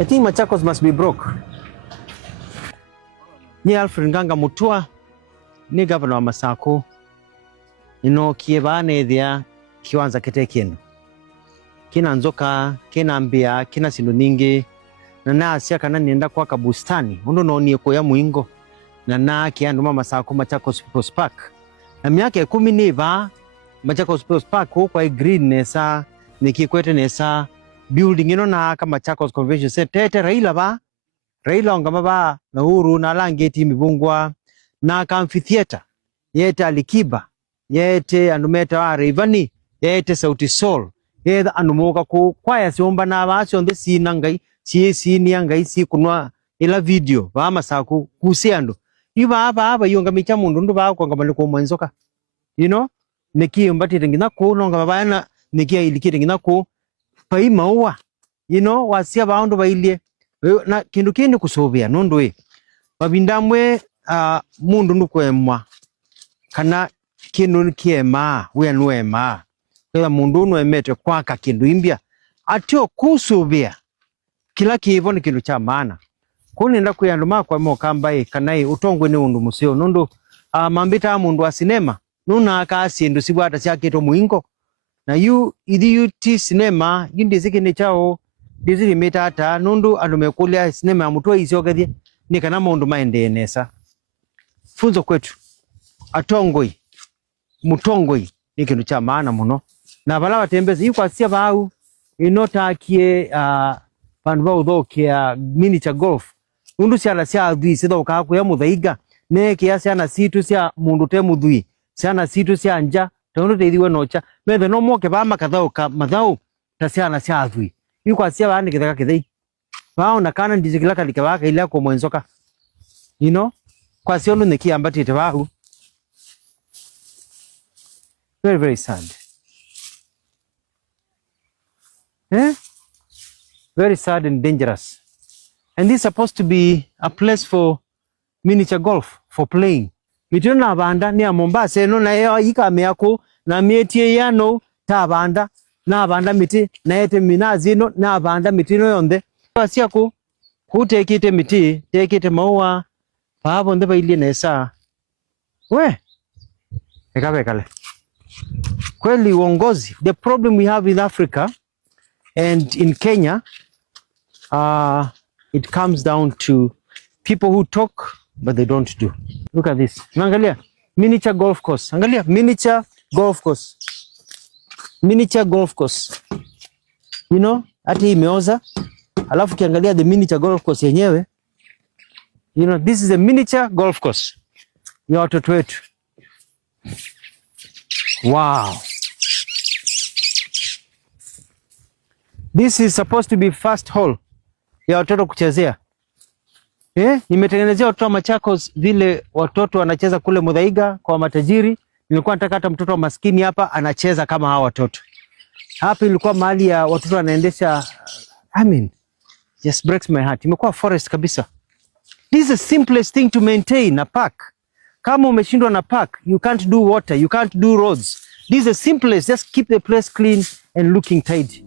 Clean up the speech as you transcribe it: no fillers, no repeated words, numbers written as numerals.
I think Machakos must be broke. Ni Alfred Nganga Mutua ni governor wa Masako. Ino kiebane thia kiwanza kete kinu. Kina nzoka, kina mbia, kina sindu ningi. Na asia kana nienda kwa kabustani. Undo noni eko ya muingo. Na kianduma Masako Machakos People's Park. Na miaka 10 niva Machakos People's Park kwa green nesa nikikwete nesa building ino na kama Machakos Convention Center tete Raila ongama ba na Uhuru na langeti mibungwa na amphitheater yete Alikiba yete andumeta wa Rayvanny yete Sauti Sol yete andumoka ku kwaya siomba na basi onde sinangai si ngai si kunwa ila video ba Masako kusiando iba aba yonga micha mundu ndu ba kwanga maliko mwenzoka neki mbati tengina ko nonga bana neki ilikite ngina ko pai maua wasia baondo bailie na kindu kindi kusobia nondwe babindamwe mundu nukwemwa kana kindu kiema we nwema kwa mundu nwemete kwaka kindu imbia atio kusobia kila kivo ni kindu cha maana kunenda kuyanduma kwa mokambai kanai utongwe ni undu musio nundu mambita mundu wa sinema nuna kasi ndu sibwata chaketo muingo na yuti sinema yindizike ni chao dizili metata nundu andumekulia sinema ya mutua isiogethie ni kana mundu maendenesa funzo kwetu atongoi mutongoi ni kindu cha maana muno na bala batembeza yikwasia bau inotakie bandu bauthokia miniature golf nundu ciala cia athui cithoka kuya muthaiga ne kiasi ana situ cia mundu te muthui ciana situ cia nja tondu teithiwe nocha methe no moke ba makathauka mathau ta ciana cia athui yikwasia bani kithaka kithei baona kana ndizikila kalika baka ila ko mwenzoka kwa cio ndu kiambatite bahu very very sad very sad and dangerous. And this is supposed to be a place for miniature golf, for playing. Mitino na banda ni Mombasa no na yo ikame yako na mietie yano ta banda na banda miti na yete minazi no na banda mitino yonde basi yako kutekite miti tekite maua babo ndeba ili nesa we ekabekale kweli uongozi. The problem we have in Africa and in Kenya it comes down to people who talk but they don't do. Look at this. Angalia miniature golf course. Angalia miniature golf course. Miniature golf course. Ati imeoza. Alafu kiangalia the miniature golf course yenyewe. This is a miniature golf course. Ya watoto wetu. Wow. This is supposed to be first hole ya watoto kuchezea. Nimetengenezea watoto wa Machakos vile watoto wanacheza kule Muthaiga kwa matajiri. Nilikuwa nataka hata mtoto wa maskini hapa anacheza kama hao watoto. Hapa ilikuwa mahali ya watoto wanaendesha just breaks my heart. Imekuwa forest kabisa. This is the simplest thing to maintain a park. Kama umeshindwa na park, you can't do water, you can't do roads. This is the simplest, just keep the place clean and looking tidy.